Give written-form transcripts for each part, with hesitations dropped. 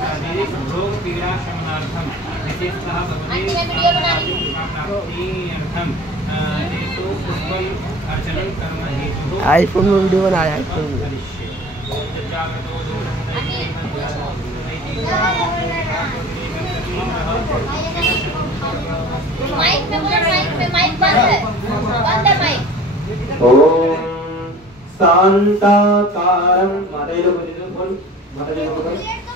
शारीरिक रोग पीड़ा शमनार्थम विशेषतः अर्चन कर्म हेतु आईफोन में वीडियो बनाया आईफोन में। ओम शांताकारं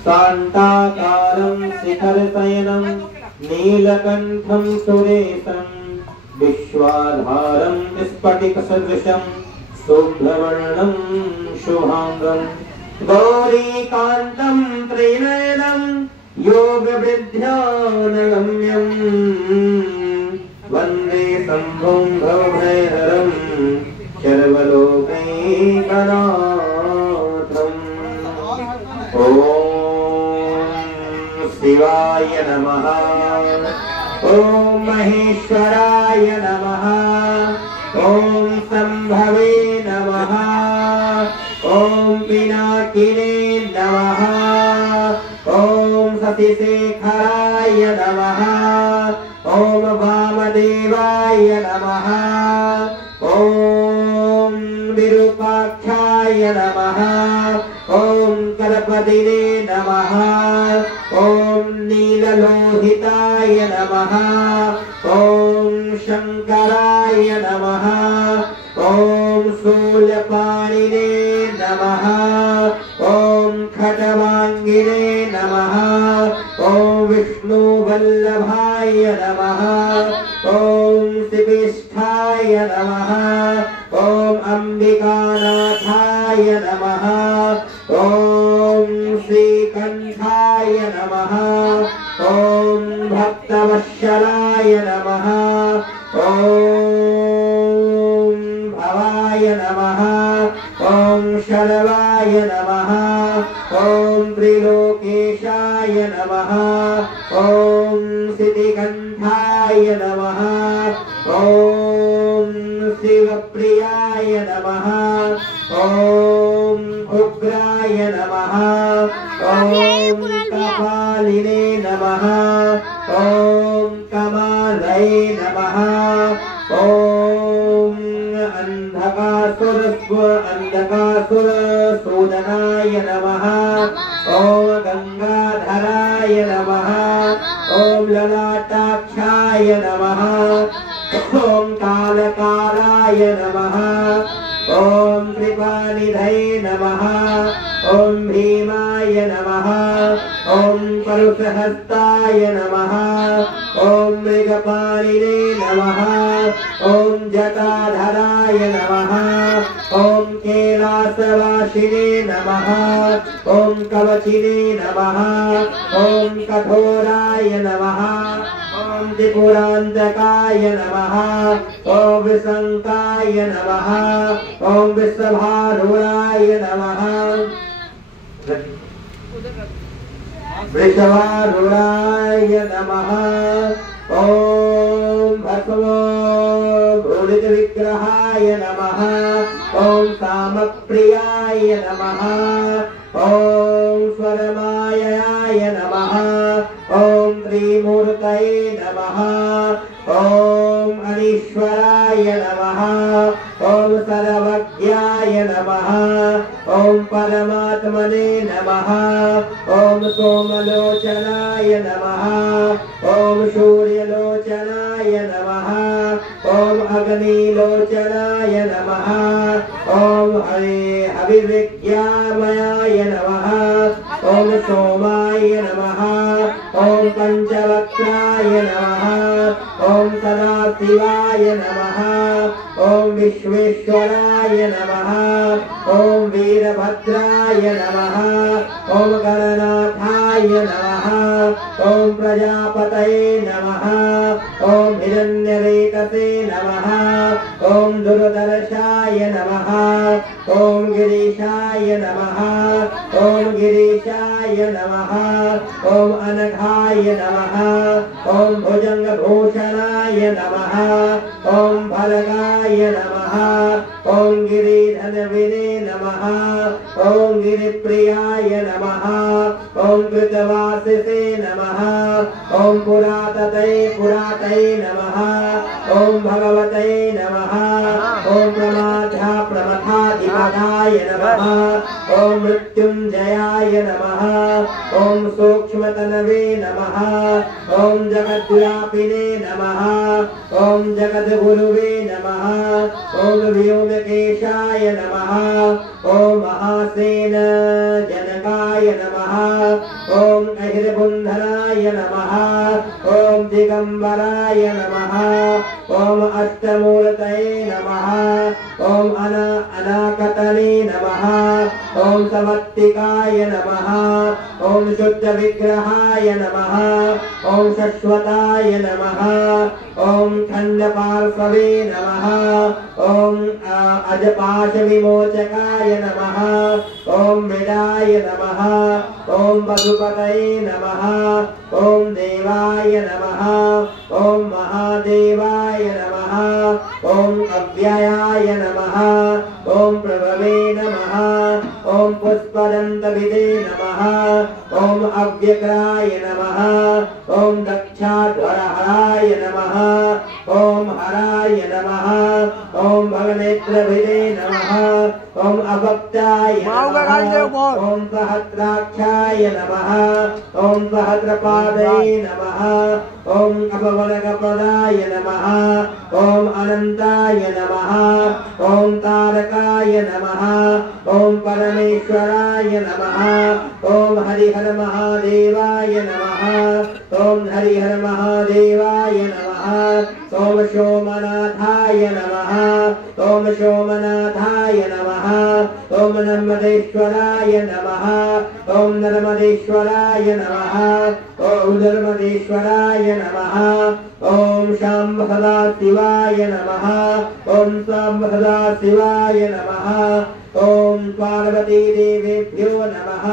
शांताकारं शिखरशयनं नीलकंठं सुरेशं विश्वाधारं स्फटिकसदृशं शुभ्रवर्णं शुभांगं गौरीकान्तं त्रिनयनं योगविद्यानगम्यं वन्दे शम्भुं भवभयहरं सर्वलोकैकनाथम्। ॐ शिवाय नमः। ॐ महेश्वराय नमः। ॐ शम्भवे नमः। ॐ पिनाकिने नमः। ॐ सतिशेखराय नमः। ॐ वामदेवाय नमः। ॐ विरूपाक्षाय नमः। ॐ कल्पदिने नमः। ॐ नीललोहिताय नमः। ॐ शंकराय नमः। ॐ शूलपाणिने नमः। ॐ खड्गवांगिने नमः। ॐ विष्णुवल्लभाय नमः। ॐ शिवेष्ठाय नमः। ॐ अंबिकानाथाय नमः। ॐ श्रीकंठाय नमः। ॐ भक्तवत्सलाय नमः। ॐ भवाय नमः। ॐ शर्वाय नमः। ॐ त्रिलोकेशाय नमः। ॐ सिद्धिकंठाय नमः। ॐ शिवप्रियाय नमः। ॐ उग्राय नमः। ॐ कपालिने नमः। ॐ कमालये नमः। ॐ अंधकासुरसूदनाय नमः। ॐ गंगाधराय नमः। ॐ ललाटाक्षाय नमः। ॐ कालकालाय नमः। ॐ कृपानिधये नमः। ॐ भीमाय नमः। ॐ परुषहस्ताय नमः। ॐ मृगपाणिने नमः। ॐ जटाधराय नमः। ॐ कैलासवासिने नमः। ॐ कवचिने नमः। ॐ कठोराय नमः। ॐ त्रिपुरान्तकाय नमः। ॐ विशंकाय नमः। ॐ विश्वभारूढाय नमः। वृषभारूढाय नमः। ॐ भस्मो भूलितविग्रहाय नमः। ॐ कामप्रियाय नमः। ॐ स्वरमायाय नमः। ॐ त्रिमूर्तये नमः। ॐ अनीश्वराय नमः। ॐ सर्वज्ञाय नमः। ॐ परमात्मने नमः। ॐ सोमलोचनाय नमः। ॐ सूर्यलोचनाय नमः। ॐ अग्निलोचनाय नमः। ॐ हविर्विज्ञामयाय नमः। ॐ सोमाय नमः। ॐ पंचवक्त्राय नमः। ॐ सदाशिवाय नमः। ॐ विश्वेश्वराय नमः। ॐ वीरभद्राय नमः। ॐ गणनाथाय नमः। ॐ प्रजापतये नमः। ॐ हिरण्यरेतसे नमः। ॐ दुर्दर्शाय नमः। ॐ गिरीशाय नमः। ॐ गिरीशाय नमः। ॐ अनघाय नमः। ॐ भुजंगभूषणाय नमः। ॐ भलगाय नमः। ओम गिरिधनविने नमः ओम गिरिप्रियाय नमः ओम कृतवासिसे नमः ओम पुरातये नमः ओम भगवते नमः ओम प्रमथाधिपदाय नमः ओम मृत्युंजयाय नमः ओम सूक्ष्मतनवे नमः ओम जगद्व्यापिने नमः ओम जगद्गुरुवे नमः ओम व्योमकेशाय नमः ओम महासेन जनकाय नमः ओम अहिर्बुन्धनाय नमः ओम दिगंबराय नमः ओम अष्टमूर्तये नमः ओम अनाकतने नमः ओम सवत्तिकाय नमः ओम शुद्ध विग्रहाय नमः ओम शाश्वताय नमः ओम खंडपार्श्वे नमः ओम अजपाश विमोचकाय नमः ओम मृडाय नमः ओम पशुपतये नमः ओम देवाय नमः ओम महादेवाय नमः ओम अव्ययाय नमः ओम प्रभवे नमः ओम पुष्पदन्तविदे नमः ओम अव्यग्राय नमः ओम दक्षाध्वरहराय नमः ओम हराय नमः ओम भगनेत्रविदे नमः ओम अभक्ताय नमः ओम सहस्राक्षाय नमः ओम सहस्रपादये नमः ओम अपवरकपदाय नमः ओम अनंताय नमः ओम तारकाय नमः ओम परमेश्वराय नमः ओम हरिहर महादेवाय नमः ओम हरिहर महादेवाय नमः ओम सोमनाथाय नमः ओम सोमनाथाय नमः ओम नर्मदेश्वराय नमः ओम नर्मदेश्वराय नमः ओम नर्मदेश्वराय नमः ओम शांब सदा शिवाय नमः ओम शांब सदा शिवाय नमः ओम पार्वती देवेभ्यो नमः।